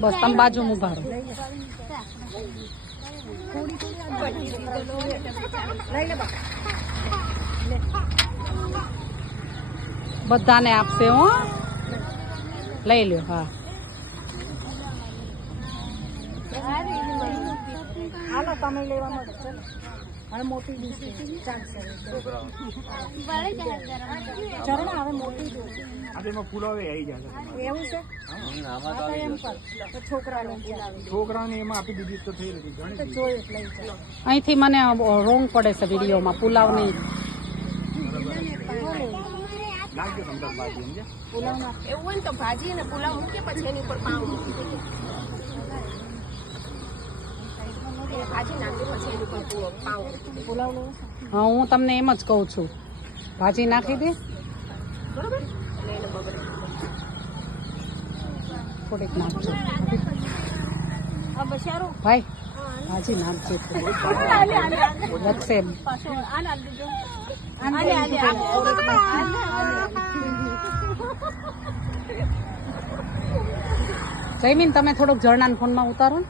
બસ તમે બાજુ ઉભા રહો. બધાને આપશે હો. લઈ લ્યો. હા હાલો તમે લેવાનો હવે મોટી ડીશ ચાલશે. ચરણ હવે મોટી પુલાવે આવી જાય એવું છે. એમ કર તો છોકરાને એમાં આપી દીધી તો થઈ રહી તો જોઈ લઈ જાય. અહીંથી મને રોંગ પડે છે વિડીયોમાં. પુલાવ નહીં. લાગજો તમને ભાજી સમજે. એવું હોય ને તો ભાજી અને પુલાવ મૂકે પછી એની ઉપર પાઉં મૂકી દઈએ. ભાજી નાખી પછી એની ઉપર પાઉં પુલાવ લો. હા હું તમને એમ જ કહું છું. ભાજી નાખી દે બરોબર એટલે એને બગડે. થોડીક નાખજો આ બચારો ભાઈ. ભાજી નાખજે લગશે. જયમીન તમે થોડોક ઝરણાના ફોનમાં ઉતારો ને.